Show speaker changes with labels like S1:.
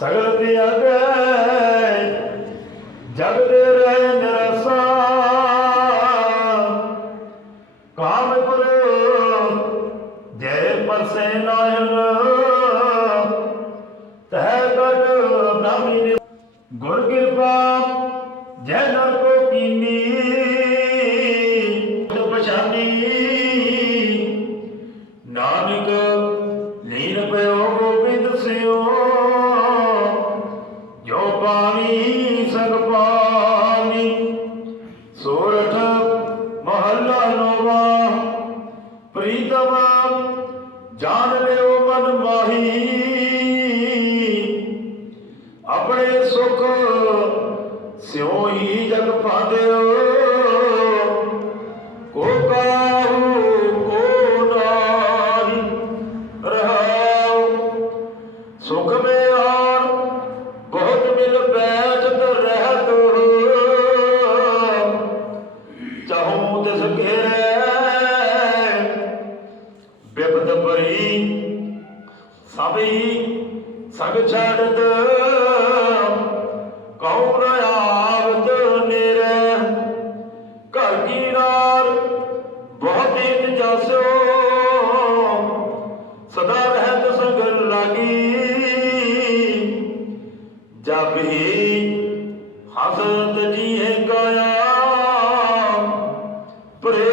S1: ਮਾਸਾ ਮਰਸਾ ਸਗਲ ਤਿਆਗੈ ਜਗ ਰਹਿ ਨਿਰਸਾ। ਕਾਮ ਗੁਰ ਜੈ ਪਰਸੇ ਨਾਇਨ, ਤਹਿ ਕਟ ਬ੍ਰਾਹਮੀ ਗੁਰ ਕਿਰਪਾ, ਜੈ ਨਰ ਕੋ ਕੀਨੀ ਪਛਾਨੀ ਪਾਣੀ ਸਗ ਸੋਰਠ ਮਹੱਲਾ ਨੋਵਾ, ਪ੍ਰੀਤਮ, ਜਾਣ ਲਿਓ ਮਨ ਮਾਹੀ। ਆਪਣੇ ਸੁਖ ਸਿਉ ਹੀ ਜਗ ਪਾਦਿਓ। ਕੋ ਕਾਹੂ, ਕੋ ਨਾਹੀ, ਰਹਾਉ। ਸੁਖ ਮੇ ਚਾਹੂੰ ਤਿਸ ਘੇਰੇ ਬਿਪਤ ਪਰੀ ਸਭੀ ਸਗ ਛੜਤ ਕਉ ਨ ਆਵਤ ਨੇਰੇ, ਘਰ ਕੀ ਨਾਰ, ਬਹੁਤ ਇਤ ਜਾਸੋ ਸਦਾ ਰਹਿਤ ਸੰਗ ਲਾਗੀ। করে